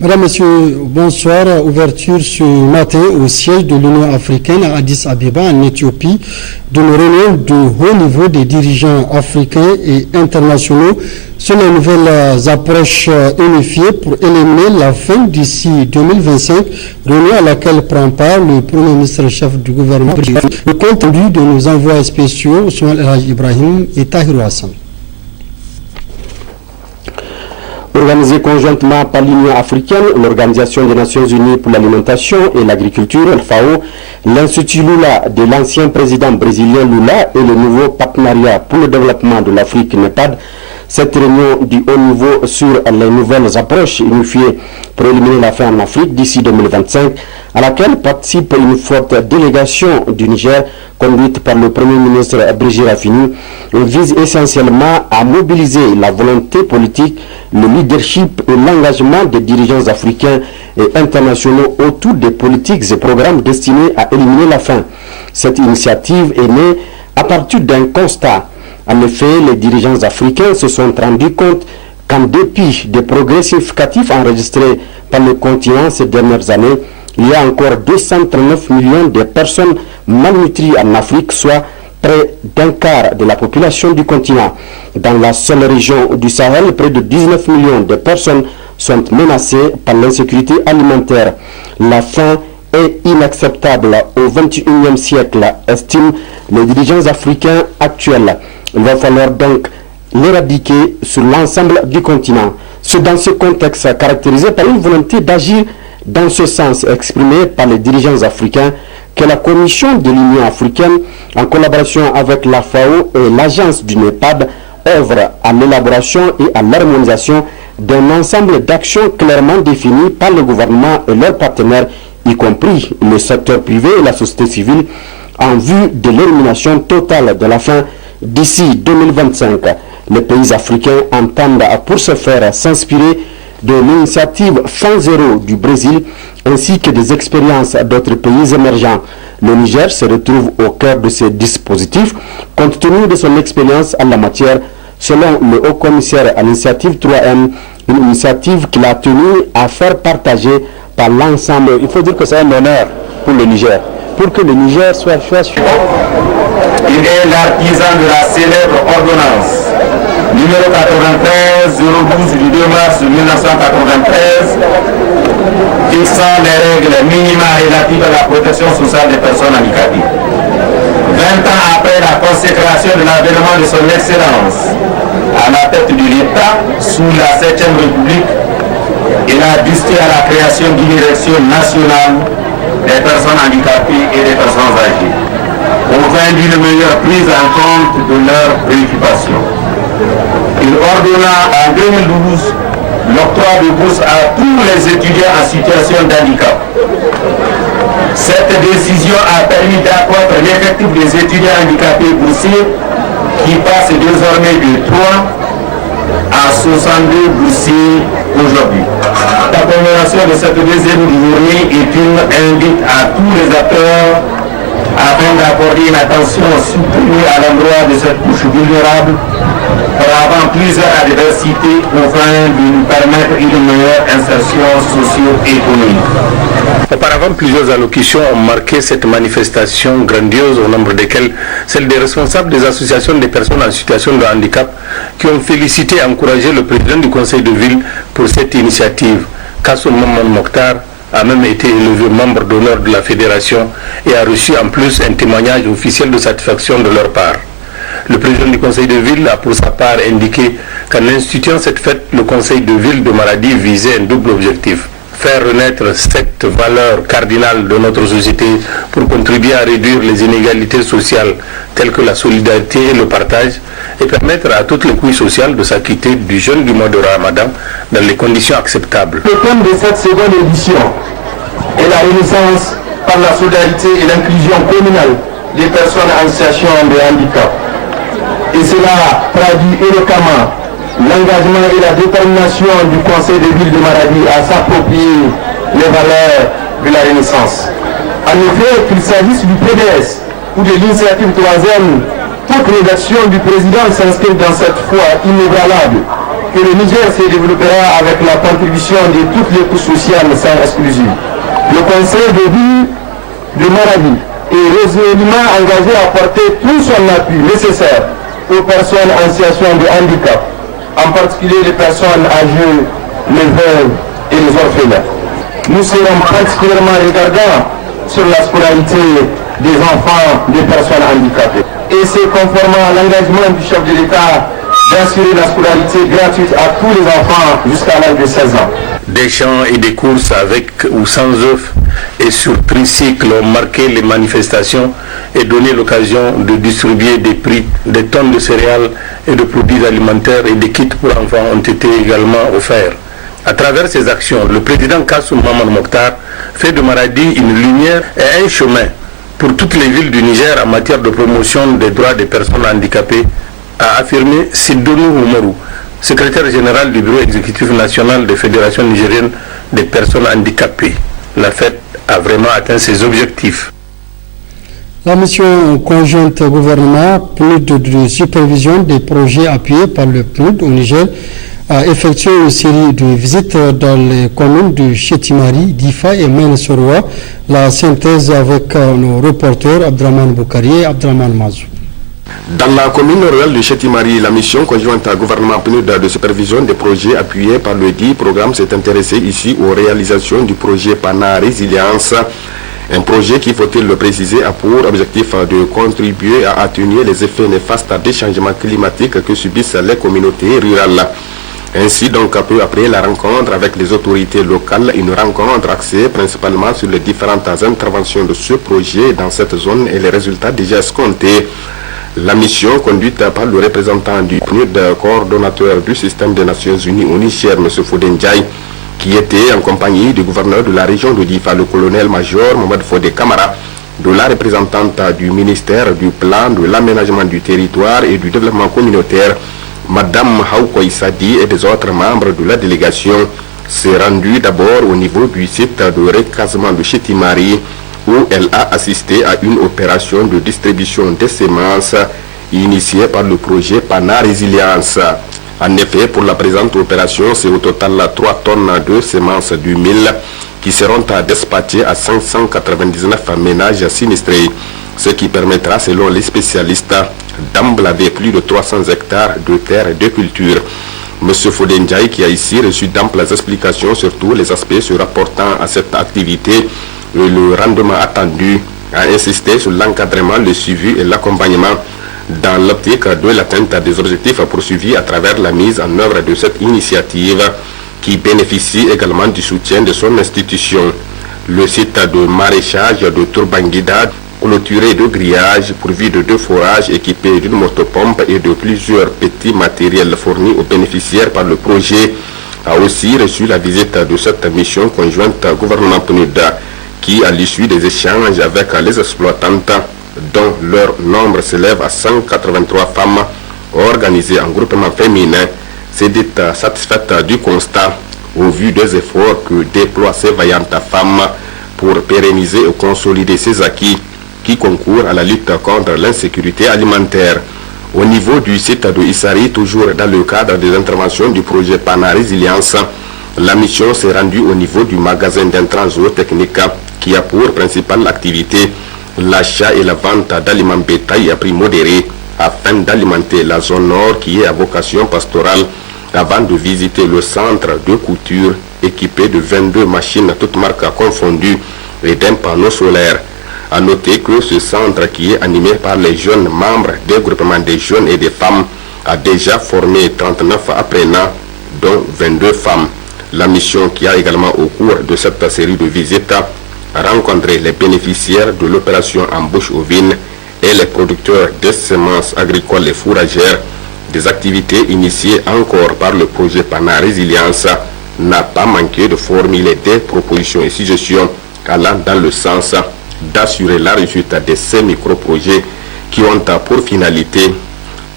Mesdames, Messieurs, bonsoir. Ouverture ce matin au siège de l'Union africaine à Addis Abeba en Éthiopie d'une réunion de haut niveau des dirigeants africains et internationaux sur les nouvelles approches unifiées pour éliminer la faim d'ici 2025, réunion à laquelle prend part le Premier ministre chef du gouvernement. Le compte rendu de nos envois spéciaux, Ousmane El Hadj Ibrahim et Tahirou Hassan. Organisé conjointement par l'Union africaine, l'Organisation des Nations Unies pour l'alimentation et l'agriculture, FAO, l'Institut Lula de l'ancien président brésilien Lula et le nouveau partenariat pour le développement de l'Afrique NEPAD, cette réunion du haut niveau sur les nouvelles approches unifiées pour éliminer la faim en Afrique d'ici 2025, à laquelle participe une forte délégation du Niger conduite par le Premier ministre Brigitte Raffini, vise essentiellement à mobiliser la volonté politique, le leadership et l'engagement des dirigeants africains et internationaux autour des politiques et programmes destinés à éliminer la faim. Cette initiative est née à partir d'un constat. En effet, les dirigeants africains se sont rendus compte qu'en dépit des progrès significatifs enregistrés par le continent ces dernières années, il y a encore 239 millions de personnes malnutries en Afrique, soit près d'un quart de la population du continent. Dans la seule région du Sahel, près de 19 millions de personnes sont menacées par l'insécurité alimentaire. La faim est inacceptable au XXIe siècle, estiment les dirigeants africains actuels. Il va falloir donc l'éradiquer sur l'ensemble du continent. C'est dans ce contexte caractérisé par une volonté d'agir dans ce sens exprimé par les dirigeants africains que la Commission de l'Union africaine, en collaboration avec la FAO et l'agence du NEPAD, œuvre à l'élaboration et à l'harmonisation d'un ensemble d'actions clairement définies par le gouvernement et leurs partenaires, y compris le secteur privé et la société civile, en vue de l'élimination totale de la faim d'ici 2025. Les pays africains entendent pour ce faire s'inspirer de l'initiative Faim Zéro du Brésil ainsi que des expériences d'autres pays émergents. Le Niger se retrouve au cœur de ces dispositifs compte tenu de son expérience en la matière, selon le haut-commissaire à l'initiative 3M, une initiative qu'il a tenu à faire partager par l'ensemble. Il faut dire que c'est un honneur pour le Niger, pour que le Niger soit suivi. Il est l'artisan de la célèbre ordonnance numéro 93-012 du 2 mars 1993 fixant les règles minimales relatives à la protection sociale des personnes handicapées. 20 ans après la consécration de l'avènement de son Excellence à la tête de l'État sous la 7e République, il a dicté à la création d'une direction nationale des personnes handicapées et des personnes âgées, au fin d'une meilleure prise en compte de leurs préoccupations. Il ordonna en 2012 l'octroi de bourse à tous les étudiants en situation d'handicap. Cette décision a permis d'accroître l'effectif des étudiants handicapés boursiers qui passe désormais de 3 à 62 boursiers aujourd'hui. La commémoration de cette deuxième journée est une invite à tous les acteurs afin d'accorder une attention soutenue à l'endroit de cette couche vulnérable pour avoir plusieurs adversités afin de nous permettre une meilleure insertion socio-économique. Auparavant, plusieurs allocutions ont marqué cette manifestation grandiose, au nombre desquelles celles des responsables des associations des personnes en situation de handicap qui ont félicité et encouragé le président du conseil de ville pour cette initiative. Kassoum Maman Mokhtar a même été élevé membre d'honneur de la fédération et a reçu en plus un témoignage officiel de satisfaction de leur part. Le président du conseil de ville a pour sa part indiqué qu'en instituant cette fête, le conseil de ville de Maradi visait un double objectif: faire renaître cette valeur cardinale de notre société pour contribuer à réduire les inégalités sociales telles que la solidarité et le partage, et permettre à toutes les couches sociales de s'acquitter du jeûne du mois de Ramadan dans les conditions acceptables. Le thème de cette seconde édition est la renaissance par la solidarité et l'inclusion communale des personnes en situation de handicap. Et cela traduit éloquemment l'engagement et la détermination du Conseil de ville de Maradi à s'approprier les valeurs de la Renaissance. En effet, qu'il s'agisse du PDS ou de l'initiative 3M, toute rédaction du président s'inscrit dans cette foi inébranlable que le Niger se développera avec la contribution de toutes les couches sociales sans exclusion. Le Conseil de ville de Maradi est résolument engagé à apporter tout son appui nécessaire aux personnes en situation de handicap, en particulier les personnes âgées, les veuves et les orphelins. Nous serons particulièrement regardants sur la scolarité des enfants des personnes handicapées. Et c'est conformément à l'engagement du chef de l'État d'assurer la scolarité gratuite à tous les enfants jusqu'à l'âge de 16 ans. Des chants et des courses avec ou sans œufs et sur tricycle ont marqué les manifestations et donné l'occasion de distribuer des prix, des tonnes de céréales et de produits alimentaires et des kits pour enfants ont été également offerts. À travers ces actions, le président Kassoum Mamadou Mokhtar fait de Maradi une lumière et un chemin pour toutes les villes du Niger en matière de promotion des droits des personnes handicapées, a affirmé Sidonou Oumarou, secrétaire général du bureau exécutif national des fédérations nigériennes des personnes handicapées. La fête a vraiment atteint ses objectifs. La mission conjointe gouvernement PNUD de supervision des projets appuyés par le PNUD au Niger a effectué une série de visites dans les communes de Chétimari, Difa et Mainsoroa. La synthèse avec nos reporters Abdraman Boukari et Abdraman Mazou. Dans la commune rurale de Chétimari, la mission conjointe à gouvernement PNUD de supervision des projets appuyés par le dit programme s'est intéressée ici aux réalisations du projet PANA Résilience. Un projet qui, faut-il le préciser, a pour objectif de contribuer à atténuer les effets néfastes des changements climatiques que subissent les communautés rurales. Ainsi, donc, peu après la rencontre avec les autorités locales, une rencontre axée principalement sur les différentes interventions de ce projet dans cette zone et les résultats déjà escomptés. La mission conduite par le représentant du PNUD, coordonnateur du système des Nations Unies au Niger, M. Fodé Ndiaye, qui était en compagnie du gouverneur de la région de Difa, le colonel-major Mohamed Fodé Kamara, de la représentante du ministère du Plan, de l'aménagement du territoire et du développement communautaire, Madame Haoukoy Sadi, et des autres membres de la délégation, s'est rendue d'abord au niveau du site de recasement de Chétimari, où elle a assisté à une opération de distribution des semences initiée par le projet PANA Résilience. En effet, pour la présente opération, c'est au total 3 tonnes de semences du mil qui seront dispatchées à 599 ménages sinistrés, ce qui permettra, selon les spécialistes, d'emblaver plus de 300 hectares de terres de culture. M. Fodé Ndiaye, qui a ici reçu d'amples explications sur tous les aspects se rapportant à cette activité, le rendement attendu, a insisté sur l'encadrement, le suivi et l'accompagnement dans l'optique de l'atteinte des objectifs poursuivis à travers la mise en œuvre de cette initiative qui bénéficie également du soutien de son institution. Le site de maraîchage de Tourbanguida, clôturé de grillage, pourvu de 2 forages équipés d'une motopompe et de plusieurs petits matériels fournis aux bénéficiaires par le projet, a aussi reçu la visite de cette mission conjointe gouvernement PNUD qui, à l'issue des échanges avec les exploitantes, dont leur nombre s'élève à 183 femmes organisées en groupement féminin, s'est dite satisfaite du constat au vu des efforts que déploient ces vaillantes femmes pour pérenniser et consolider ces acquis qui concourent à la lutte contre l'insécurité alimentaire. Au niveau du site de Issari, toujours dans le cadre des interventions du projet PANA Résilience, la mission s'est rendue au niveau du magasin d'intrants zootechniques qui a pour principale activité l'achat et la vente d'aliments bétail à prix modéré afin d'alimenter la zone nord qui est à vocation pastorale avant de visiter le centre de couture équipé de 22 machines toutes marques confondues et d'un panneau solaire. A noter que ce centre qui est animé par les jeunes membres des groupements des jeunes et des femmes a déjà formé 39 apprenants dont 22 femmes. La mission qui a également au cours de cette série de visites rencontré les bénéficiaires de l'opération embauche ovine et les producteurs de semences agricoles et fourragères, des activités initiées encore par le projet PANA Résilience, n'a pas manqué de formuler des propositions et suggestions allant dans le sens d'assurer la réussite de ces micro-projets qui ont pour finalité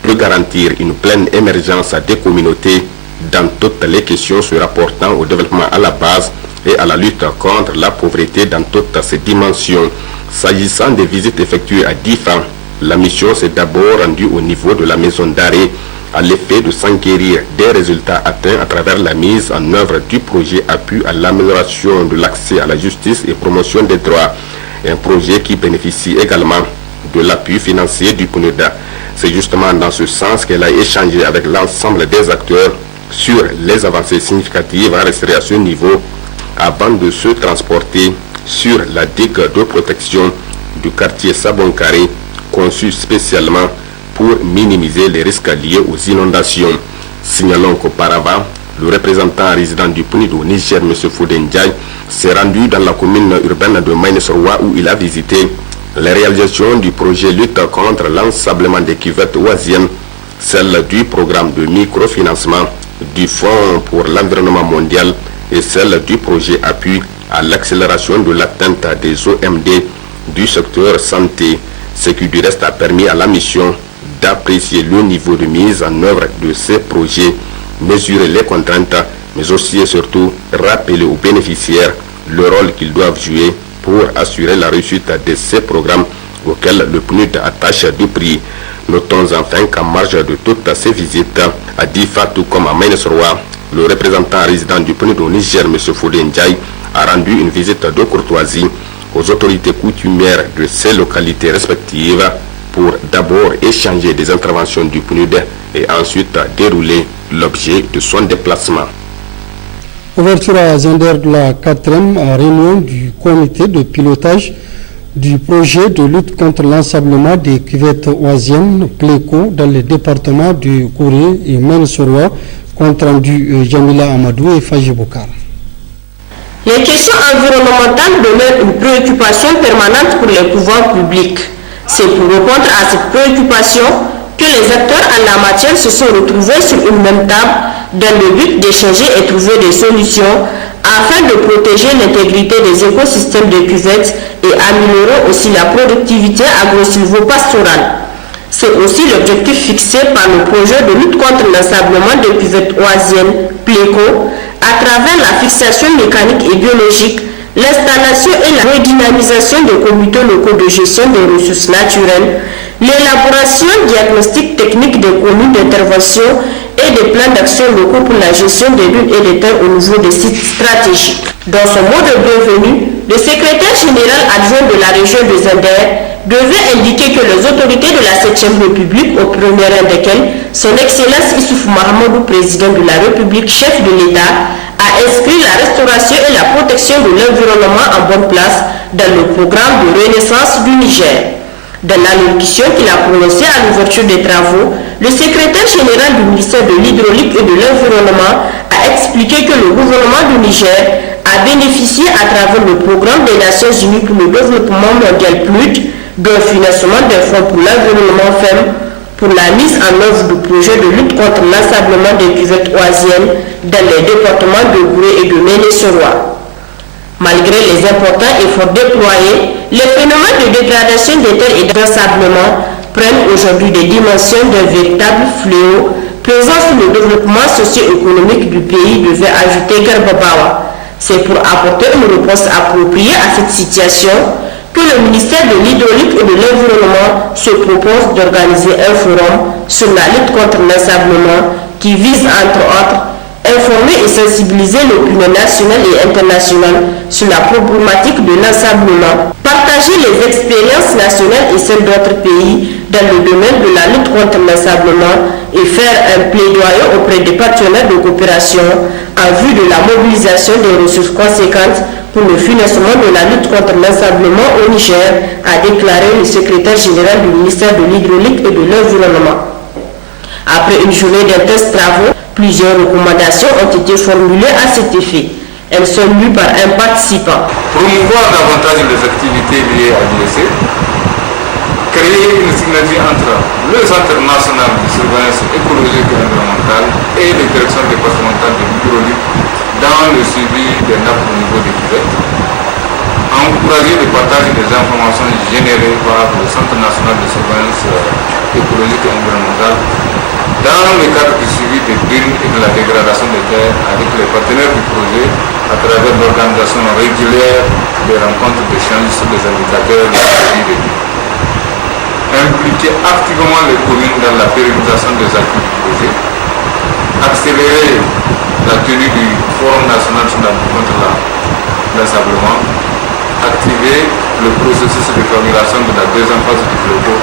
de garantir une pleine émergence des communautés dans toutes les questions se rapportant au développement à la base et à la lutte contre la pauvreté dans toutes ses dimensions. S'agissant des visites effectuées à Difa, la mission s'est d'abord rendue au niveau de la maison d'arrêt à l'effet de s'enquérir des résultats atteints à travers la mise en œuvre du projet appui à l'amélioration de l'accès à la justice et promotion des droits. Un projet qui bénéficie également de l'appui financier du PNUD. C'est justement dans ce sens qu'elle a échangé avec l'ensemble des acteurs sur les avancées significatives enregistrées à ce niveau avant de se transporter sur la digue de protection du quartier Sabon-Carré, conçu spécialement pour minimiser les risques liés aux inondations. Signalons qu'auparavant, le représentant résident du PNUD au Niger, M. Fodé Ndiaye, s'est rendu dans la commune urbaine de Maïnesoroa où il a visité les réalisations du projet lutte contre l'ensablement des cuvettes oisiennes, celle du programme de microfinancement du Fonds pour l'environnement mondial et celle du projet appui à l'accélération de l'atteinte des OMD du secteur santé, ce qui du reste a permis à la mission d'apprécier le niveau de mise en œuvre de ces projets, mesurer les contraintes, mais aussi et surtout rappeler aux bénéficiaires le rôle qu'ils doivent jouer pour assurer la réussite de ces programmes auxquels le PNUD attache du prix. Notons enfin qu'en marge de toutes ces visites, à Difa tout comme à Maïnesoroa, le représentant résident du PNUD au Niger, M. Fodé Ndiaye, a rendu une visite de courtoisie aux autorités coutumières de ces localités respectives pour d'abord échanger des interventions du PNUD et ensuite dérouler l'objet de son déplacement. Ouverture à Zender de la 4e réunion du comité de pilotage du projet de lutte contre l'ensablement des cuvettes oisiennes PLECO dans les départements de Kouré et Maïnesoroa, compte rendu Jamila Amadou et Faji Boukar. Les questions environnementales demeurent une préoccupation permanente pour les pouvoirs publics. C'est pour répondre à cette préoccupation que les acteurs en la matière se sont retrouvés sur une même table dans le but d'échanger et trouver des solutions afin de protéger l'intégrité des écosystèmes de cuvettes et améliorer aussi la productivité agro-silvopastorale. C'est aussi l'objectif fixé par le projet de lutte contre l'ensablement des cuvettes oisiennes PLECO à travers la fixation mécanique et biologique, l'installation et la redynamisation des comités locaux de gestion des ressources naturelles, l'élaboration diagnostic technique des communes d'intervention et des plans d'action locaux pour la gestion des dunes et des terres au niveau des sites stratégiques. Dans son mot de bienvenue, le secrétaire général adjoint de la région de Zender devait indiquer que les autorités de la 7e République, au premier rang desquelles son Excellence Issoufou Mahamadou, président de la République, chef de l'État, a inscrit la restauration et la protection de l'environnement en bonne place dans le programme de renaissance du Niger. Dans l'allocution qu'il a prononcée à l'ouverture des travaux, le secrétaire général du ministère de l'Hydraulique et de l'Environnement a expliqué que le gouvernement du Niger a bénéficié à travers le programme des Nations Unies pour le développement mondial PNUD d'un financement des fonds pour l'environnement ferme pour la mise en œuvre du projet de lutte contre l'ensablement des cuvettes oisiennes dans les départements de Gouré et de Maïnesoroa. Malgré les importants efforts déployés, les phénomènes de dégradation des terres et d'ensablement prennent aujourd'hui des dimensions d'un véritable fléau pesant sur le développement socio-économique du pays, devait ajouter Garbabawa. C'est pour apporter une réponse appropriée à cette situation que le ministère de l'Hydraulique et de l'Environnement se propose d'organiser un forum sur la lutte contre l'ensablement qui vise entre autres informer et sensibiliser l'opinion nationale et internationale sur la problématique de l'ensablement, partager les expériences nationales et celles d'autres pays dans le domaine de la lutte contre l'ensablement et faire un plaidoyer auprès des partenaires de coopération en vue de la mobilisation des ressources conséquentes pour le financement de la lutte contre l'ensablement au Niger, a déclaré le secrétaire général du ministère de l'Hydraulique et de l'Environnement. Après une journée d'intenses travaux, plusieurs recommandations ont été formulées à cet effet. Elles sont lues par un participant. Promouvoir davantage les activités liées à l'IEC, créer une synergie entre le Centre national de surveillance écologique et environnementale et les directions départementales de l'hydraulique dans le suivi des nappes au niveau des cuvettes, encourager le partage des informations générées par le Centre national de surveillance écologique et environnementale dans le cadre du suivi des dunes et de la dégradation des terres avec les partenaires du projet à travers l'organisation régulière des rencontres d'échange sur les indicateurs de la vie des dunes. impliquer activement les communes dans la pérennisation des acquis du projet, accélérer la tenue du Forum national sur la lutte contre l'ensablement, activer le processus de formulation de la deuxième phase du PLOCO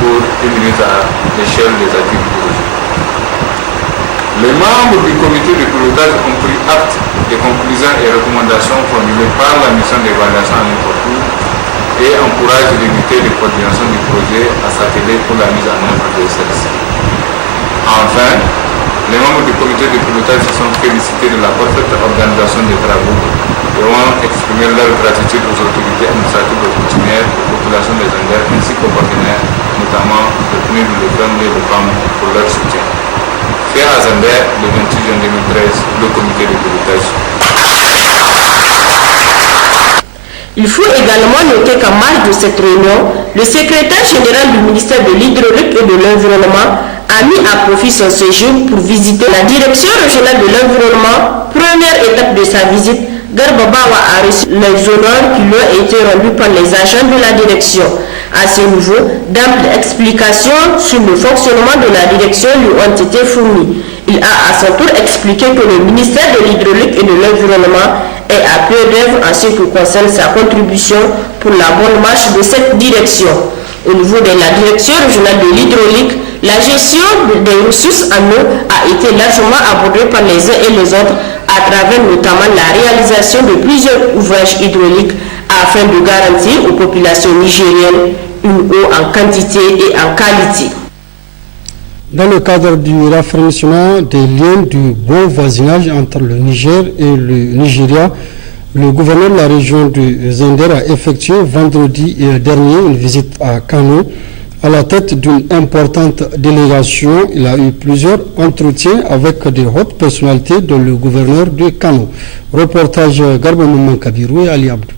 pour diminuer à l'échelle des acquis du projet. Les membres du comité de pilotage ont pris acte des conclusions et recommandations formulées par la mission d'évaluation en Importou et encouragent l'unité de coordination du projet à s'atteler pour la mise en œuvre de celle-ci. Enfin, les membres du comité de pilotage se sont félicités de la parfaite organisation des travaux et ont exprimé leur gratitude aux autorités administratives et coutumières, aux populations des Anders ainsi qu'aux partenaires, notamment le PNUD, le FEM et le PAM pour leur soutien. Fait à Zander, le 28 juin 2013, le comité de pilotage. Il faut également noter qu'en marge de cette réunion, le secrétaire général du ministère de l'Hydraulique et de l'Environnement a mis à profit son séjour pour visiter la direction régionale de l'environnement. Première étape de sa visite, Garba Bawa a reçu les honneurs qui lui ont été rendus par les agents de la direction. À ce niveau, d'amples explications sur le fonctionnement de la direction lui ont été fournies. Il a à son tour expliqué que le ministère de l'Hydraulique et de l'Environnement est à peu d'œuvre en ce qui concerne sa contribution pour la bonne marche de cette direction. Au niveau de la direction régionale de l'hydraulique, la gestion des ressources en eau a été largement abordée par les uns et les autres à travers notamment la réalisation de plusieurs ouvrages hydrauliques afin de garantir aux populations nigériennes une eau en quantité et en qualité. Dans le cadre du raffermissement des liens du bon voisinage entre le Niger et le Nigeria, le gouverneur de la région de Zender a effectué vendredi dernier une visite à Kano. À la tête d'une importante délégation, il a eu plusieurs entretiens avec des hautes personnalités dont le gouverneur de Kano. Reportage Garba Mouman Kabirou et Ali Abdou.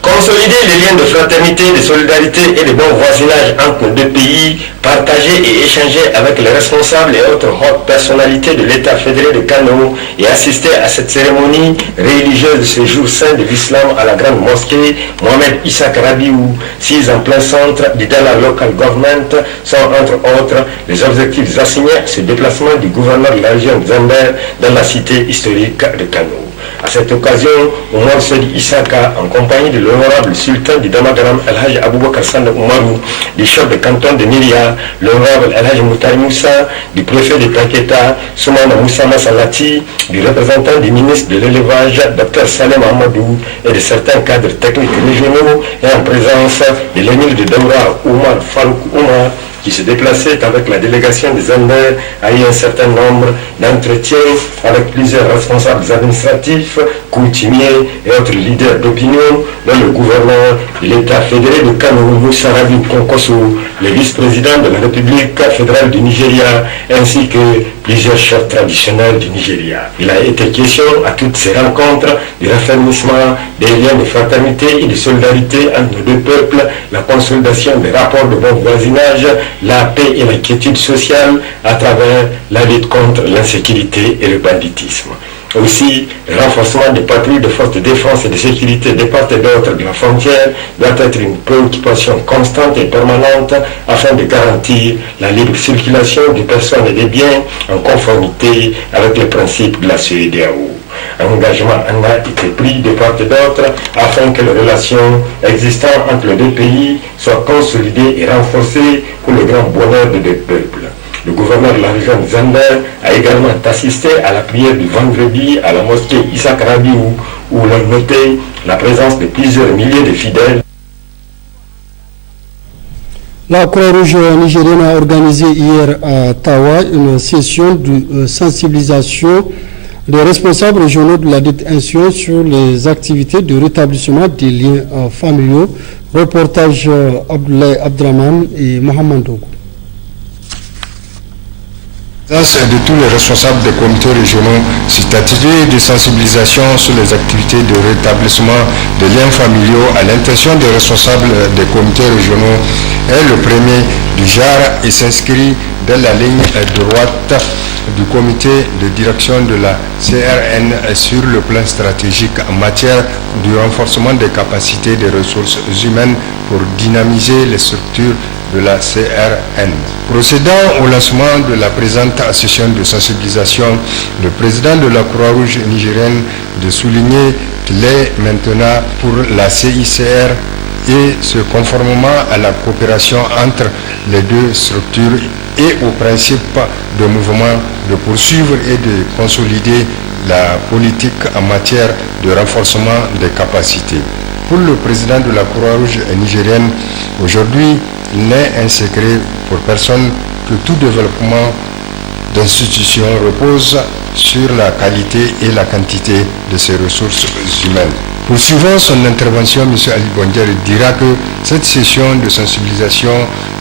Consolider les liens de fraternité, de solidarité et de bon voisinage entre nos deux pays, partager et échanger avec les responsables et autres hautes personnalités de l'État fédéré de Kano et assister à cette cérémonie religieuse de ce jour saint de l'islam à la grande mosquée Mohamed Issa Rabiou, sise en plein centre du Dalal Local Government, sont entre autres les objectifs assignés à ce déplacement du gouverneur de la région de Zender dans la cité historique de Kano. À cette occasion, Oumar Sedi Issaka, en compagnie de l'honorable sultan du Damagaram El-Hajj Aboubakar Sanda Oumarou, du chef de canton de Myria, l'honorable El-Hajj Moutari Moussa, du préfet de Taketa, Soumana Moussa Massalati, du représentant du ministre de l'élevage, Dr Salem Amadou, et de certains cadres techniques régionaux, et en présence de l'émir de Daura, Oumar Farouk Oumar, qui se déplaçait avec la délégation des Anders, a eu un certain nombre d'entretiens avec plusieurs responsables administratifs, coutumiers et autres leaders d'opinion, dont le gouverneur de l'État fédéré de Kano, Moussa Rabiou Konkoso, le vice-président de la République fédérale du Nigeria, ainsi que plusieurs chefs traditionnels du Nigeria. Il a été question à toutes ces rencontres du raffermissement des liens de fraternité et de solidarité entre nos deux peuples, la consolidation des rapports de bon voisinage, la paix et la quiétude sociale à travers la lutte contre l'insécurité et le banditisme. Aussi, le renforcement des patrouilles de forces de défense et de sécurité des part et d'autre de la frontière doit être une préoccupation constante et permanente afin de garantir la libre circulation des personnes et des biens en conformité avec les principes de la CEDEAO. Un engagement a été pris de part et d'autre afin que les relations existantes entre les deux pays soient consolidées et renforcées pour le grand bonheur des deux peuples. Le gouverneur de la région de Zender a également assisté à la prière du vendredi à la mosquée Issa Rabiou, où l'on notait la présence de plusieurs milliers de fidèles. La Croix-Rouge nigérienne a organisé hier à Tawa une session de sensibilisation des responsables régionaux de la dite institution sur les activités de rétablissement des liens familiaux. Reportage Abdoulaye Abdraman et Mohamed Dogo. C'est de tous les responsables des comités régionaux, cet atelier de sensibilisation sur les activités de rétablissement des liens familiaux à l'intention des responsables des comités régionaux est le premier du genre et s'inscrit dans la ligne droite du comité de direction de la CRN sur le plan stratégique en matière du renforcement des capacités des ressources humaines pour dynamiser les structures de la CRN. Procédant au lancement de la présente session de sensibilisation, le président de la Croix-Rouge nigérienne de souligner qu'il est maintenant pour la CICR et ce conformément à la coopération entre les deux structures et au principe de mouvement de poursuivre et de consolider la politique en matière de renforcement des capacités. Pour le président de la Croix-Rouge nigérienne, aujourd'hui, il n'est un secret pour personne que tout développement d'institutions repose sur la qualité et la quantité de ses ressources humaines. Poursuivant son intervention, M. Ali Bondiari dira que cette session de sensibilisation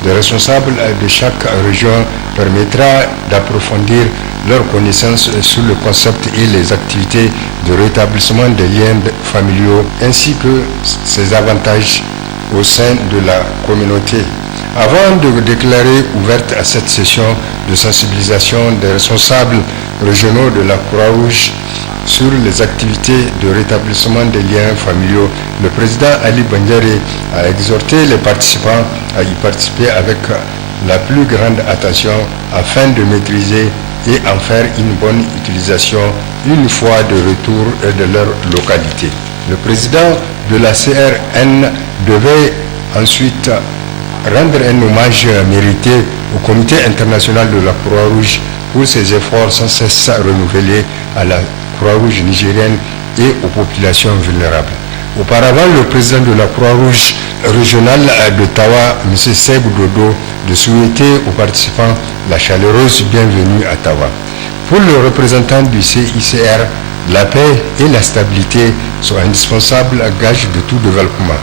des responsables de chaque région permettra d'approfondir leurs connaissances sur le concept et les activités de rétablissement des liens familiaux ainsi que ses avantages au sein de la communauté. Avant de déclarer ouverte à cette session de sensibilisation des responsables régionaux de la Croix-Rouge sur les activités de rétablissement des liens familiaux, le président Ali Bondiari a exhorté les participants à y participer avec la plus grande attention afin de maîtriser et en faire une bonne utilisation une fois de retour de leur localité. Le président de la CRN devait ensuite rendre un hommage mérité au Comité international de la Croix-Rouge pour ses efforts sans cesse renouvelés à la Croix-Rouge nigérienne et aux populations vulnérables. Auparavant, le président de la Croix-Rouge régionale de Tawa, M. Sebou Dodo, de souhaiter aux participants la chaleureuse bienvenue à Tawa. Pour le représentant du CICR, la paix et la stabilité sont indispensables à gage de tout développement.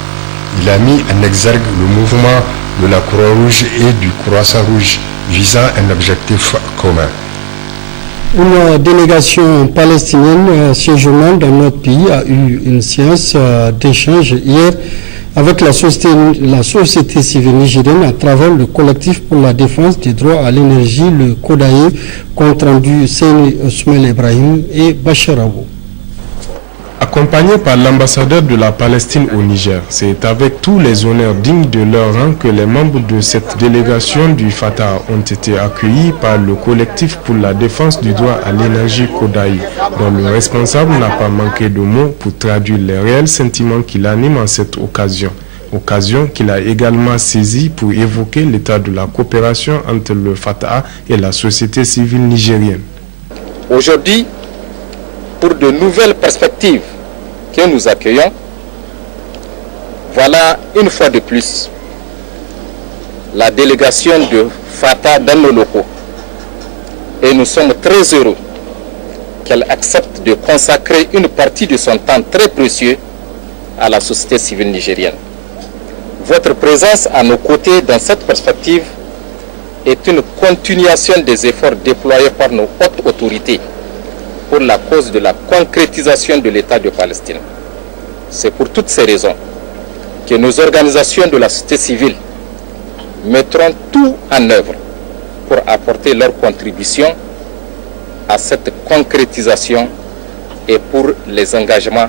Il a mis en exergue le mouvement de la Croix-Rouge et du Croissant-Rouge visant un objectif commun. Une délégation palestinienne séjournant dans notre pays a eu une séance d'échange hier avec la société civile nigérienne à travers le collectif pour la défense des droits à l'énergie, le CODAE, compte rendu Seyni Ousmane Ibrahim et Bachar Abou. Accompagné par l'ambassadeur de la Palestine au Niger, c'est avec tous les honneurs dignes de leur rang que les membres de cette délégation du Fatah ont été accueillis par le collectif pour la défense du droit à l'énergie CODAE, dont le responsable n'a pas manqué de mots pour traduire les réels sentiments qui l'animent en cette occasion qu'il a également saisie pour évoquer l'état de la coopération entre le Fatah et la société civile nigérienne. Aujourd'hui, pour de nouvelles perspectives que nous accueillons, voilà une fois de plus la délégation de Fatah dans nos locaux. Et nous sommes très heureux qu'elle accepte de consacrer une partie de son temps très précieux à la société civile nigérienne. Votre présence à nos côtés dans cette perspective est une continuation des efforts déployés par nos hautes autorités pour la cause de la concrétisation de l'État de Palestine. C'est pour toutes ces raisons que nos organisations de la société civile mettront tout en œuvre pour apporter leur contribution à cette concrétisation et pour les engagements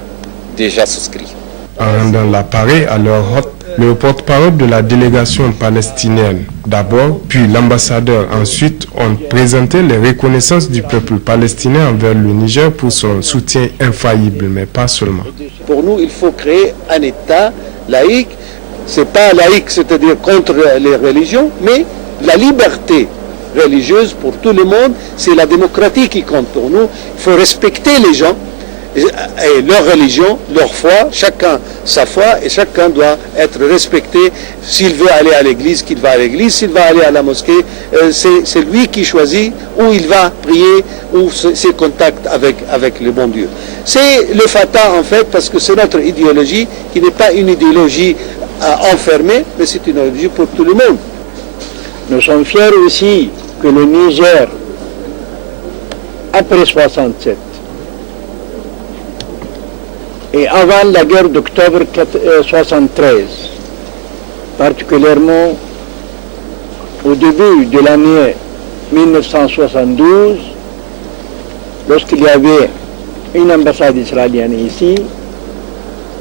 déjà souscrits. En rendant l'appareil à leur hôte, le porte-parole de la délégation palestinienne d'abord, puis l'ambassadeur ensuite ont présenté les reconnaissances du peuple palestinien envers le Niger pour son soutien infaillible, mais pas seulement. Pour nous, il faut créer un État laïque. C'est pas laïque, c'est-à-dire contre les religions, mais la liberté religieuse pour tout le monde, c'est la démocratie qui compte pour nous. Il faut respecter les gens et leur religion, leur foi, chacun sa foi, et chacun doit être respecté. S'il veut aller à l'église, qu'il va à l'église. S'il va aller à la mosquée, c'est lui qui choisit où il va prier, où ses contacts avec le bon Dieu. C'est le Fatah en fait, parce que c'est notre idéologie, qui n'est pas une idéologie enfermée, mais c'est une idéologie pour tout le monde. Nous sommes fiers aussi que le Niger, après 67, et avant la guerre d'octobre 1973, particulièrement au début de l'année 1972, lorsqu'il y avait une ambassade israélienne ici,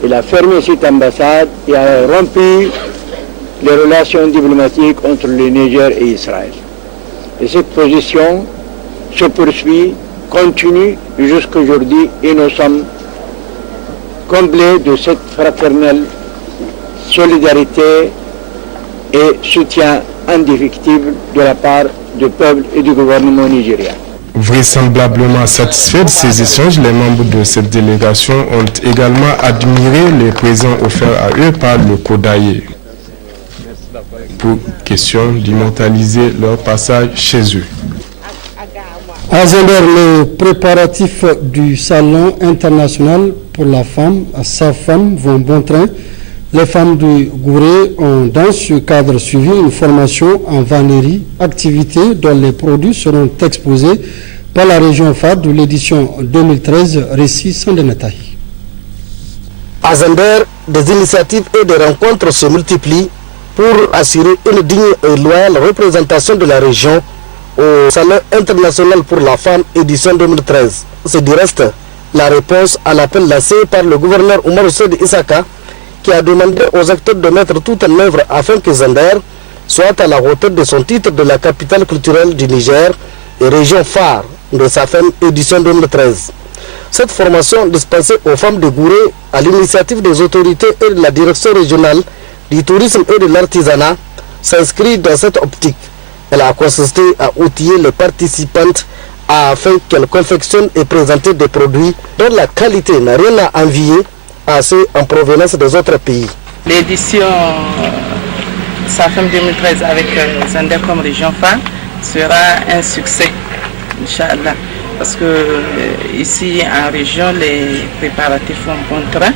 il a fermé cette ambassade et a rompu les relations diplomatiques entre le Niger et Israël. Et cette position se poursuit, continue jusqu'à aujourd'hui et nous sommes comblés de cette fraternelle solidarité et soutien indéfectible de la part du peuple et du gouvernement nigérien. Vraisemblablement satisfaits de ces échanges, les membres de cette délégation ont également admiré les présents offerts à eux par le Kodaye, pour question d'immortaliser leur passage chez eux. À Zender, les préparatifs du Salon international pour la femme, à sa femme, vont bon train. Les femmes du Gouré ont dans ce cadre suivi une formation en vannerie, activité dont les produits seront exposés par la région phare de l'édition 2013, Récit Sandenataï. À Zender, des initiatives et des rencontres se multiplient pour assurer une digne et loyale représentation de la région au Salon international pour la femme, édition 2013. C'est du reste la réponse à l'appel lancé par le gouverneur Oumar Soudi Issaka, qui a demandé aux acteurs de mettre tout en œuvre afin que Zender soit à la hauteur de son titre de la capitale culturelle du Niger et région phare de sa femme, édition 2013. Cette formation dispensée aux femmes de Gouré à l'initiative des autorités et de la direction régionale du tourisme et de l'artisanat s'inscrit dans cette optique. Elle a consisté à outiller les participantes afin qu'elles confectionnent et présentent des produits dont la qualité n'a rien à envier à ceux en provenance des autres pays. L'édition SAFEM 2013 avec Zender comme région phare sera un succès, Inch'Allah, parce que ici en région les préparatifs font bon train,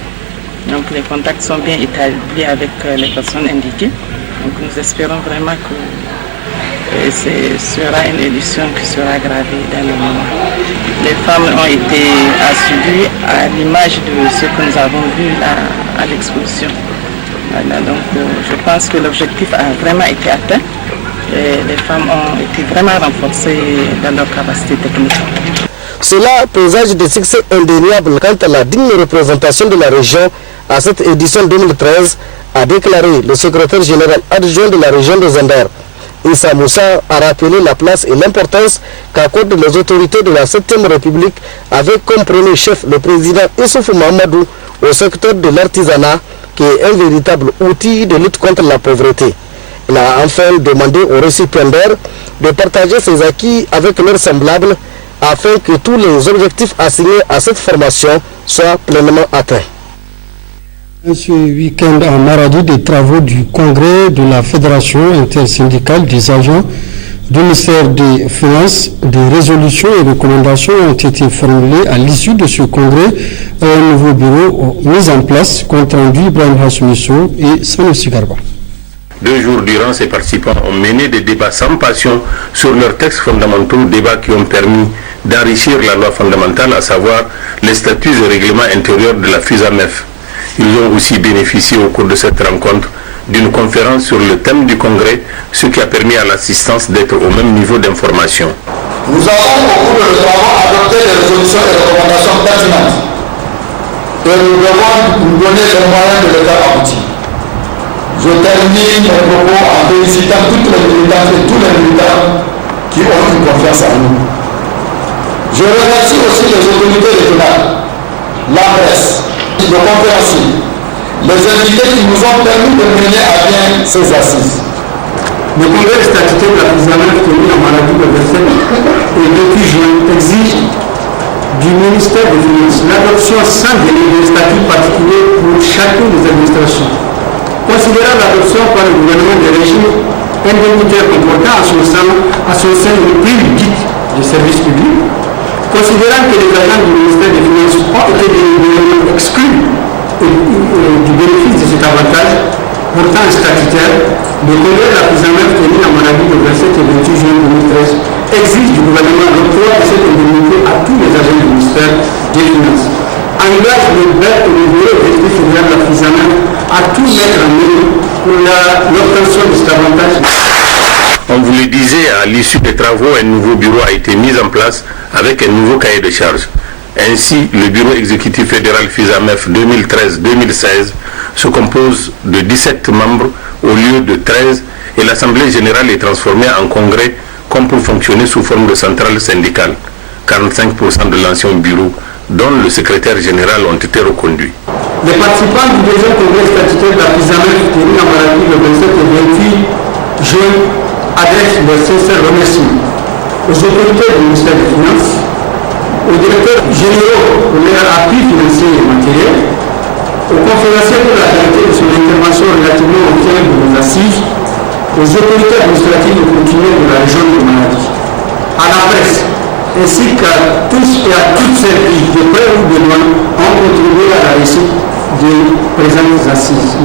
donc les contacts sont bien établis avec les personnes indiquées, donc nous espérons vraiment que ce sera une édition qui sera gravée dans le moment. Les femmes ont été assidues à l'image de ce que nous avons vu là à l'exposition. Voilà, donc je pense que l'objectif a vraiment été atteint. Et les femmes ont été vraiment renforcées dans leur capacité technique. Cela présage des succès indéniables quant à la digne représentation de la région à cette édition 2013, a déclaré le secrétaire général adjoint de la région de Zender. Issa Moussa a rappelé la place et l'importance qu'accordent les autorités de la 7e République avec comme premier chef le président Issoufou Mahamadou au secteur de l'artisanat qui est un véritable outil de lutte contre la pauvreté. Il a enfin demandé aux récipiendaires de partager ses acquis avec leurs semblables afin que tous les objectifs assignés à cette formation soient pleinement atteints. Ce week-end à Maradi, des travaux du congrès de la Fédération intersyndicale des agents du ministère des Finances, des résolutions et recommandations ont été formulées à l'issue de ce congrès. Un nouveau bureau mis en place, compte rendu Ibrahim Hassoumissou et Sanusi Garba. 2 jours durant, ces participants ont mené des débats sans passion sur leurs textes fondamentaux, débats qui ont permis d'enrichir la loi fondamentale, à savoir les statuts et règlements intérieurs de la FUSAMEF. Ils ont aussi bénéficié au cours de cette rencontre d'une conférence sur le thème du congrès, ce qui a permis à l'assistance d'être au même niveau d'information. Nous avons au cours de nos travaux adopté des résolutions et recommandations pertinentes et nous devons nous donner les moyens de les faire aboutir. Je termine mes propos en félicitant toutes les militantes et tous les militants qui ont eu confiance en nous. Je remercie aussi les autorités régionales, la presse, les conférenciers, les invités qui nous ont permis de mener à bien ces assises. Le congrès statutaire de la FUSAMEF tenu en Maradi de Versailles et depuis juin exige du ministère des Finances l'adoption sans délai de statuts particuliers pour chacune des administrations. Considérant l'adoption par le gouvernement des régimes indemnitaires comportant à son sein une prime dite de service public, considérant que les agents du ministère des Finances ont été délibérément exclus du bénéfice de cet avantage, pourtant statutaire, le congrès de la FUSAMEF tenu en Maradi le 27 et 28 juin 2013 exige du gouvernement l'octroi de cette indemnité à tous les agents du ministère des Finances. Engage le bureau d'exécutif fédéral de la FUSAMEF à tout mettre en œuvre pour l'obtention de cet avantage. On Comme vous le disiez, à l'issue des travaux, un nouveau bureau a été mis en place avec un nouveau cahier de charges. Ainsi, le bureau exécutif fédéral FISAMEF 2013-2016 se compose de 17 membres au lieu de 13 et l'Assemblée générale est transformée en congrès comme pour fonctionner sous forme de centrale syndicale. 45% de l'ancien bureau, dont le secrétaire général, ont été reconduits. Les participants du deuxième congrès statutaire de la FISAMEF tenu en Maradi le 27 et 28 juin adressent leurs sincères remerciements aux autorités du ministère des Finances, aux directeurs généraux pour leur appui financier et matériel, aux conférenciers pour la qualité de son intervention relativement au thème de nos assises, aux autorités administratives et coutumières de la région de Maradi, à la presse, ainsi qu'à tous et à toutes celles qui, de près ou de loin, ont contribué à la réussite des présentes assises.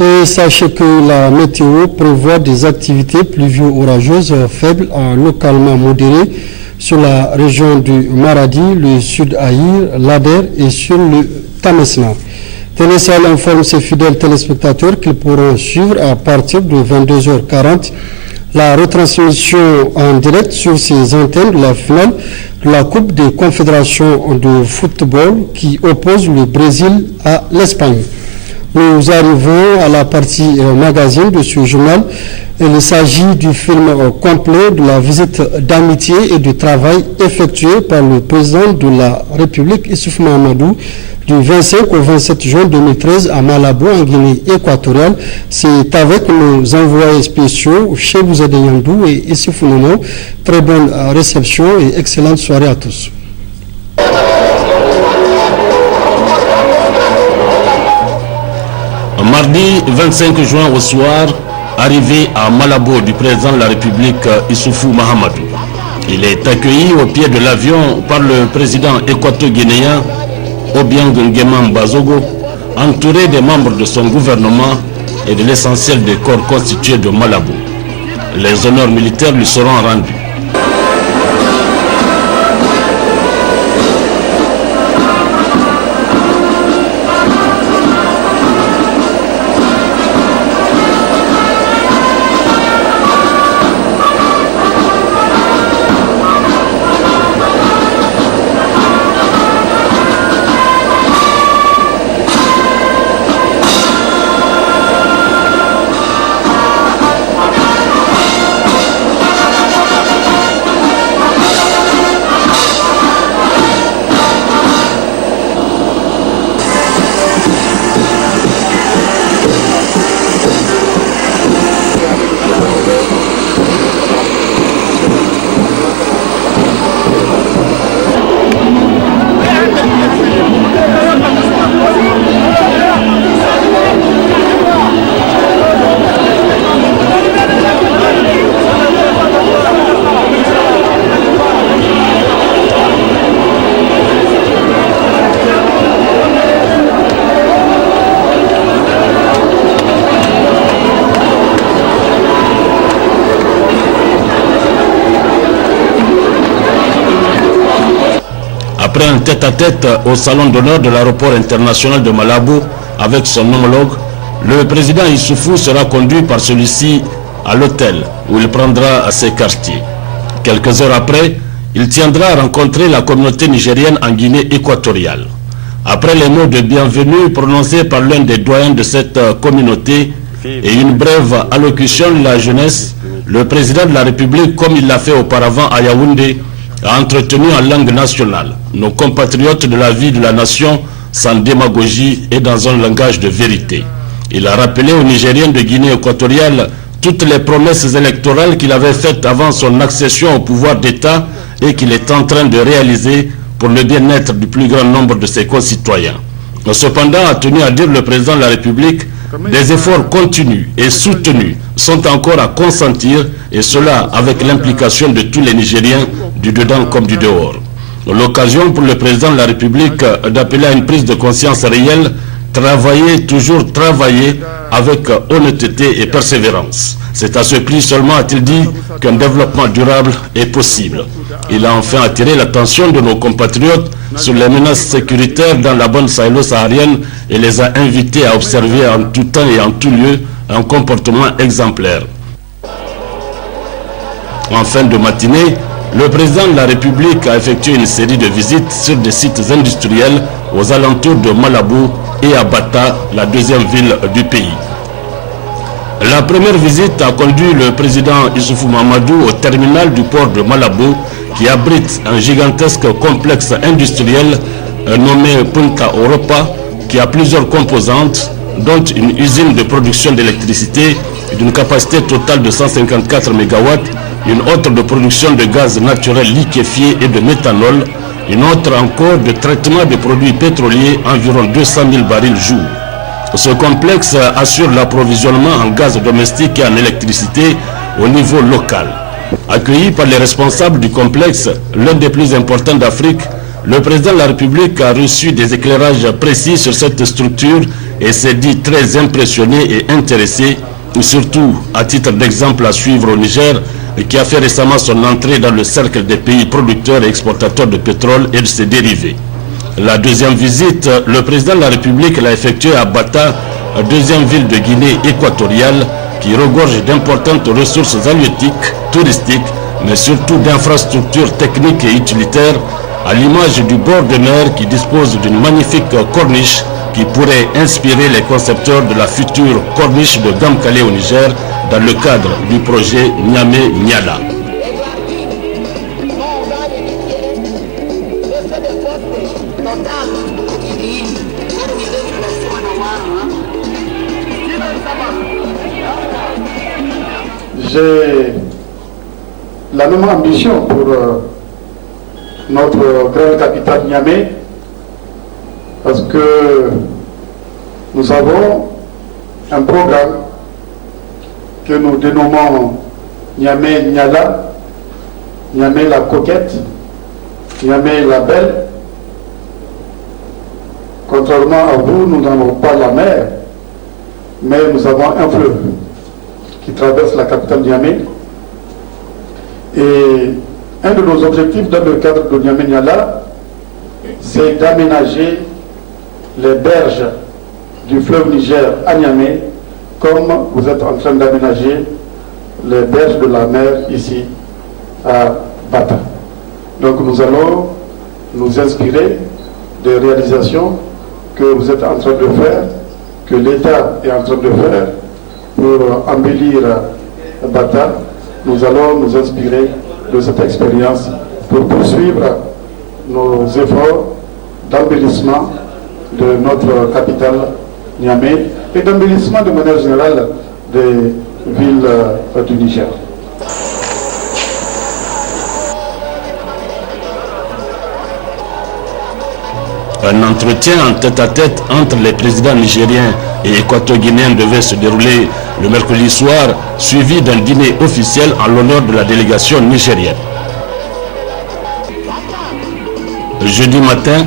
Et sachez que la météo prévoit des activités pluvio-orageuses faibles à localement modérées sur la région du Maradi, le Sud Aïr, l'Ader et sur le Tamesna. Télésal informe ses fidèles téléspectateurs qu'ils pourront suivre à partir de 22h40 la retransmission en direct sur ces antennes de la finale de la Coupe des Confédérations de football qui oppose le Brésil à l'Espagne. Nous arrivons à la partie magazine de ce journal. Il s'agit du film complet de la visite d'amitié et de travail effectuée par le président de la République, Issoufou Mahamadou, du 25 au 27 juin 2013 à Malabo, en Guinée équatoriale. C'est avec nos envoyés spéciaux, Chebou Yandou et Issoufou Nono. Très bonne réception et excellente soirée à tous. Mardi 25 juin au soir, arrivé à Malabo du président de la République Issoufou Mahamadou. Il est accueilli au pied de l'avion par le président équato-guinéen Obiang Nguema Bazogo, entouré des membres de son gouvernement et de l'essentiel des corps constitués de Malabo. Les honneurs militaires lui seront rendus. Après un tête-à-tête au salon d'honneur de l'aéroport international de Malabo avec son homologue, le président Issoufou sera conduit par celui-ci à l'hôtel où il prendra ses quartiers. Quelques heures après, il tiendra à rencontrer la communauté nigérienne en Guinée équatoriale. Après les mots de bienvenue prononcés par l'un des doyens de cette communauté et une brève allocution de la jeunesse, le président de la République, comme il l'a fait auparavant à Yaoundé, a entretenu en langue nationale nos compatriotes de la vie de la nation sans démagogie et dans un langage de vérité. Il a rappelé aux Nigériens de Guinée équatoriale toutes les promesses électorales qu'il avait faites avant son accession au pouvoir d'État et qu'il est en train de réaliser pour le bien-être du plus grand nombre de ses concitoyens. Cependant, a tenu à dire le président de la République, des efforts continus et soutenus sont encore à consentir, et cela avec l'implication de tous les Nigériens, du dedans comme du dehors. L'occasion pour le président de la République d'appeler à une prise de conscience réelle, travailler, toujours travailler avec honnêteté et persévérance. C'est à ce prix seulement, a-t-il dit, qu'un développement durable est possible. Il a enfin attiré l'attention de nos compatriotes sur les menaces sécuritaires dans la bande sahélo-saharienne et les a invités à observer en tout temps et en tout lieu un comportement exemplaire. En fin de matinée, le président de la République a effectué une série de visites sur des sites industriels aux alentours de Malabo et à Bata, la deuxième ville du pays. La première visite a conduit le président Issoufou Mahamadou au terminal du port de Malabo qui abrite un gigantesque complexe industriel nommé Punta Europa qui a plusieurs composantes dont une usine de production d'électricité d'une capacité totale de 154 MW, une autre de production de gaz naturel liquéfié et de méthanol, une autre encore de traitement des produits pétroliers, environ 200 000 barils jour. Ce complexe assure l'approvisionnement en gaz domestique et en électricité au niveau local. Accueilli par les responsables du complexe, l'un des plus importants d'Afrique, le président de la République a reçu des éclairages précis sur cette structure et s'est dit très impressionné et intéressé, surtout à titre d'exemple à suivre au Niger, qui a fait récemment son entrée dans le cercle des pays producteurs et exportateurs de pétrole et de ses dérivés. La deuxième visite, le président de la République l'a effectuée à Bata, deuxième ville de Guinée équatoriale, qui regorge d'importantes ressources halieutiques, touristiques, mais surtout d'infrastructures techniques et utilitaires, à l'image du bord de mer qui dispose d'une magnifique corniche qui pourrait inspirer les concepteurs de la future corniche de Gamkale au Niger dans le cadre du projet Niamey-Niala. J'ai la même ambition pour notre grande capitale Niamey, parce que nous avons un programme que nous dénommons Niamey-Niala, Niamey la coquette, Niamey la belle. Contrairement à vous, nous n'avons pas la mer, mais nous avons un fleuve qui traverse la capitale Niamey. Et un de nos objectifs dans le cadre de Niamey-Niala, c'est d'aménager les berges du fleuve Niger à Niamey, comme vous êtes en train d'aménager les berges de la mer ici à Bata. Donc nous allons nous inspirer des réalisations que vous êtes en train de faire, que l'État est en train de faire pour embellir Bata. Nous allons nous inspirer de cette expérience pour poursuivre nos efforts d'embellissement de notre capitale Niamey et d'embellissement de manière générale des villes du Niger. Un entretien en tête-à-tête entre les présidents nigériens et équato-guinéens devait se dérouler le mercredi soir, suivi d'un dîner officiel en l'honneur de la délégation nigérienne. Jeudi matin,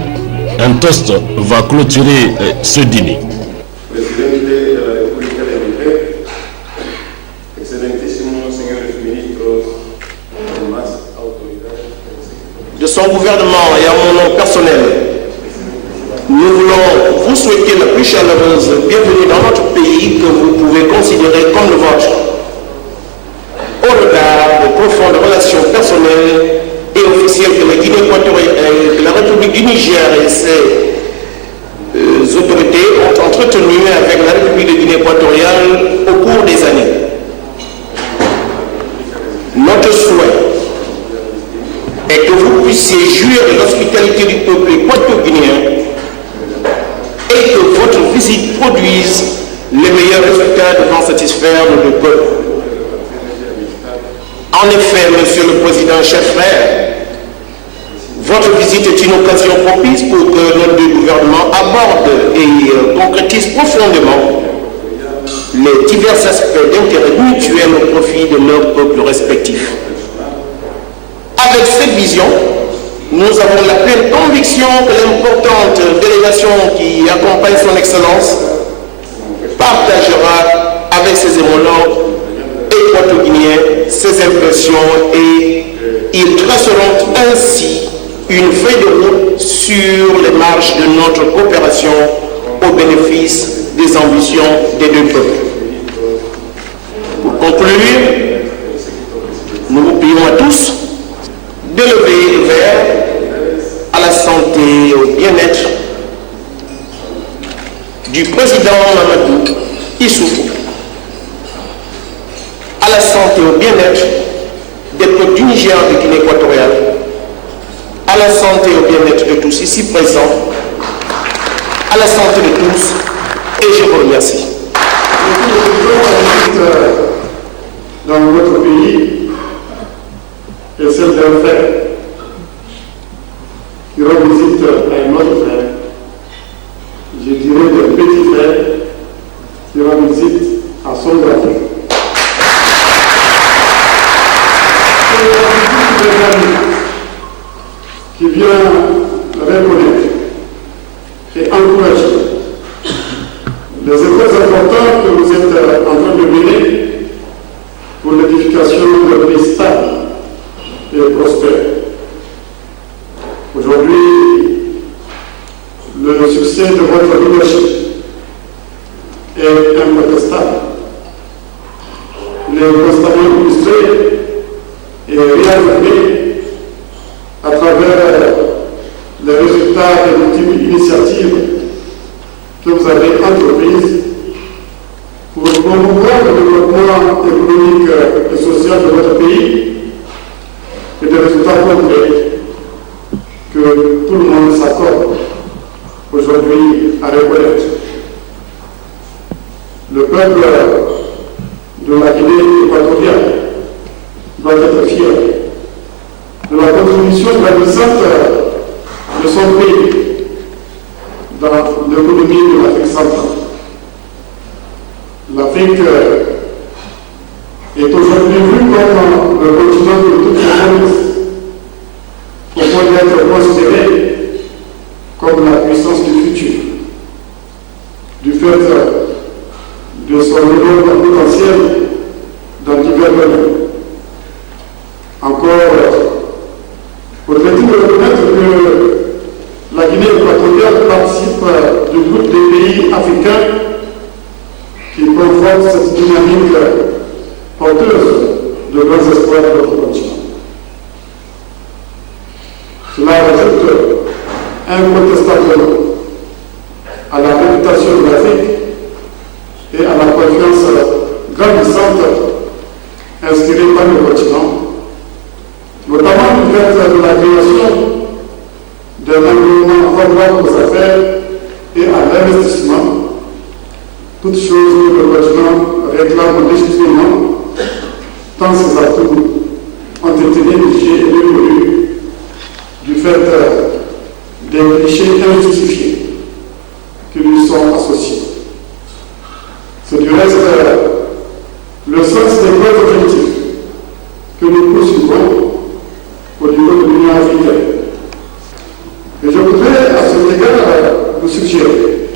un toast va clôturer ce dîner. De son gouvernement et à mon nom personnel, nous voulons vous souhaiter la plus chaleureuse bienvenue dans notre pays que vous pouvez considérer comme le vôtre. Au regard des profondes relations personnelles et officielles que la Guinée équatoriale, que la République du Niger et ses autorités ont entretenues avec la République de Guinée équatoriale au cours des années. Notre souhait est que vous puissiez jouir de l'hospitalité du peuple équato-guinéen et que votre visite produise les meilleurs résultats devant satisfaire nos deux peuples. En effet, Monsieur le Président, chers frères, votre visite est une occasion propice pour que nos deux gouvernements abordent et concrétisent profondément les divers aspects d'intérêt mutuel au profit de leurs peuples respectifs. Avec cette vision, nous avons la pleine conviction que l'importante délégation qui accompagne son Excellence partagera avec ses homologues équato-guinéens ses impressions et ils traceront ainsi une feuille de route sur les marches de notre coopération au bénéfice des ambitions des deux peuples. Pour conclure, nous vous prions du président Mamadou Issoufou à la santé et au bien-être des peuples du Niger et de Guinée équatoriale, à la santé et au bien-être de tous ici présents, à la santé de tous, et je vous remercie. Dans votre pays est celle d'un frère qui rend visite à un autre frère, je dirais d'un petit frère qui rend visite à son grand frère. Qui vient reconnaître et encourager les efforts importants que vous êtes en train de mener pour l'édification d'un pays stable et prospère. Aujourd'hui, le succès de votre leadership est incontestable. Les constamment illustrés et réaffirmés à travers les résultats des multiples initiatives que vous avez entreprises pour promouvoir le développement économique et social de votre pays et des résultats concrets que tout le monde s'accorde aujourd'hui à reconnaître. Le peuple de la Guinée équatoriale doit être fier de la contribution grandissante de son pays dans l'économie de l'Afrique centrale. L'Afrique est aujourd'hui vue comme le continent de toutes les promesses, au point d'être considéré comme la puissance du futur, du fait de son énorme potentiel dans divers domaines. Encore, faudrait-il reconnaître que la Guinée équatoriale participe du groupe des pays africains qui confortent cette dynamique porteuse de grands espoirs de notre continent. Cela rajoute incontestablement à la réputation de l'Afrique et à la confiance grandissante inspirée par le continent, notamment du fait de la création d'un environnement favorable aux affaires et à l'investissement, toutes choses que le continent réclame légitimement, tant ses atouts ont été négligés et dévolus du fait des clichés injustifiés qui lui sont associés. C'est du reste le sens des grands objectifs que nous poursuivons au niveau de l'Union africaine. Et je voudrais à cet égard vous suggérer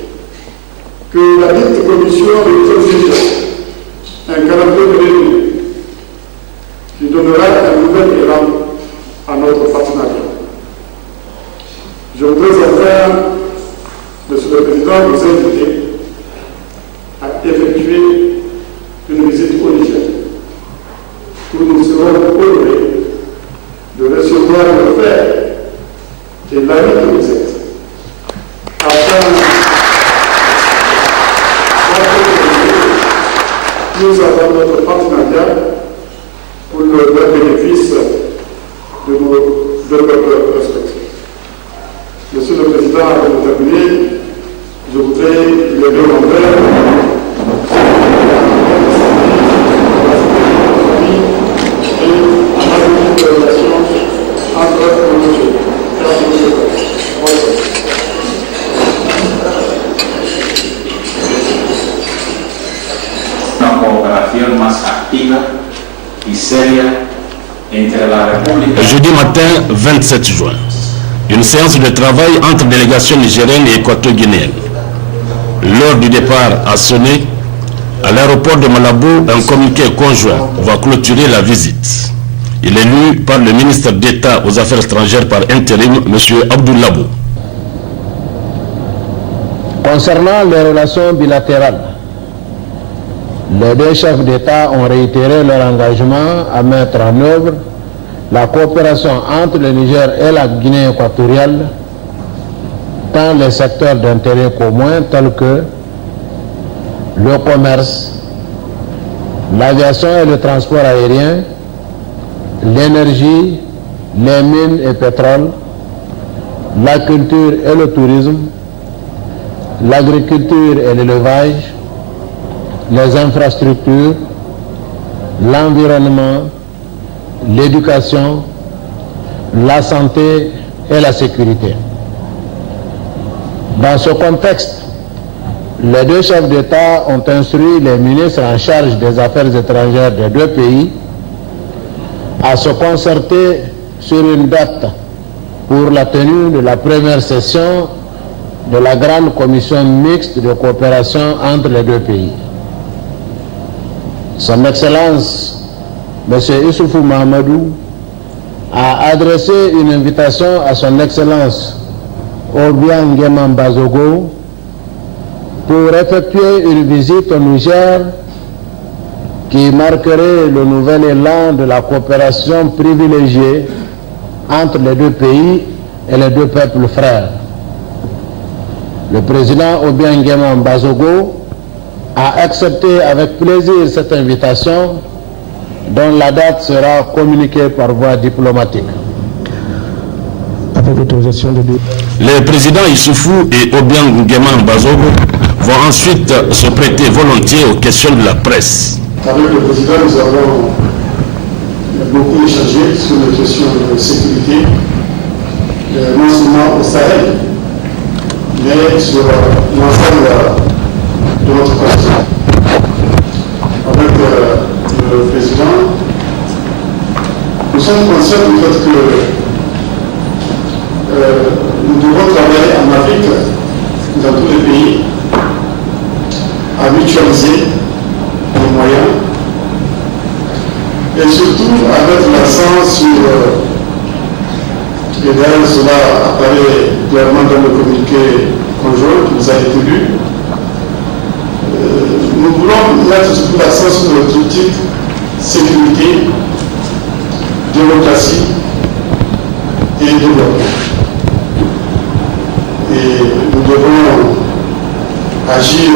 que la dite commission exige un calendrier de réunion qui donnera un nouvel élan à notre partenariat. Je voudrais enfin, Monsieur le Président, vous inviter à effectuer une visite au Niger, où nous serons honorés de recevoir le frère et l'ami que vous êtes, afin de nous avons notre partenariat pour le bénéfice de nos peuples respectifs. Monsieur le Président, avant de terminer, je voudrais lever mon verre una cooperación más activa y seria entre la República. Jeudi matin 27 juin, une séance de travail entre délégations nigériennes et équato-guinéennes. L'heure du départ a sonné. À l'aéroport de Malabo, un communiqué conjoint va clôturer la visite. Il est lu par le ministre d'État aux Affaires étrangères par intérim, M. Abdoulabou. Concernant les relations bilatérales, les deux chefs d'État ont réitéré leur engagement à mettre en œuvre la coopération entre le Niger et la Guinée équatoriale dans les secteurs d'intérêt commun tels que le commerce, l'aviation et le transport aérien, l'énergie, les mines et pétrole, la culture et le tourisme, l'agriculture et l'élevage, les infrastructures, l'environnement, l'éducation, la santé et la sécurité. Dans ce contexte, les deux chefs d'État ont instruit les ministres en charge des affaires étrangères des deux pays à se concerter sur une date pour la tenue de la première session de la grande commission mixte de coopération entre les deux pays. Son Excellence, M. Issoufou Mahamadou, a adressé une invitation à son Excellence Obiang Nguema Mbazogo pour effectuer une visite au Niger qui marquerait le nouvel élan de la coopération privilégiée entre les deux pays et les deux peuples frères. Le président Obiang Nguema Mbazogo a accepté avec plaisir cette invitation dont la date sera communiquée par voie diplomatique. Avec l'autorisation de deux. Les présidents Issoufou et Obiang Nguema Mbazogo vont ensuite se prêter volontiers aux questions de la presse. Avec le président, nous avons beaucoup échangé sur les questions de sécurité, non seulement au Sahel, mais sur l'ensemble de notre continent. Avec le président, nous sommes conscients du fait que nous devons travailler en Afrique, dans tous les pays, à mutualiser les moyens et surtout à mettre l'accent sur, et d'ailleurs cela apparaît clairement dans le communiqué conjoint qui nous a été lu, nous voulons mettre surtout l'accent sur le triptyque sécurité, démocratie et développement. Et nous devons agir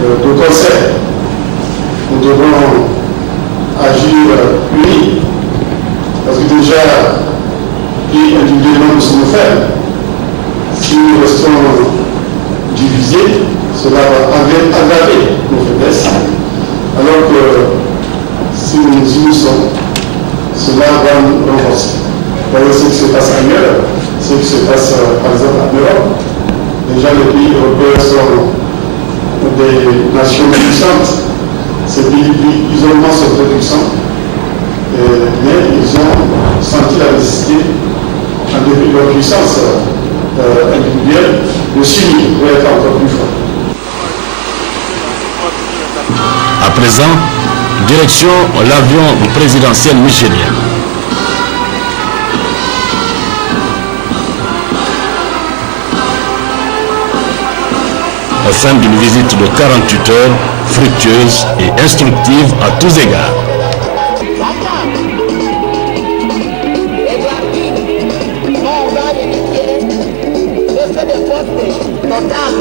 de concert. Nous devons agir unis, parce que déjà, et individuellement nous sommes faibles. Si nous restons divisés, cela va aggraver nos faiblesses, alors que si nous nous unissons, cela va nous renforcer. Voyez ce qui se passe ailleurs, ce qui se passe par exemple en Europe. Déjà les pays européens sont des nations puissantes. Ces pays isolement sont très puissants, mais ils ont senti la nécessité, en dépit de leur puissance individuelle, de s'unir pour être encore plus fort. À présent, direction l'avion présidentiel nigérien. Au sein d'une visite de 48 heures, fructueuse et instructive à tous égards. Total,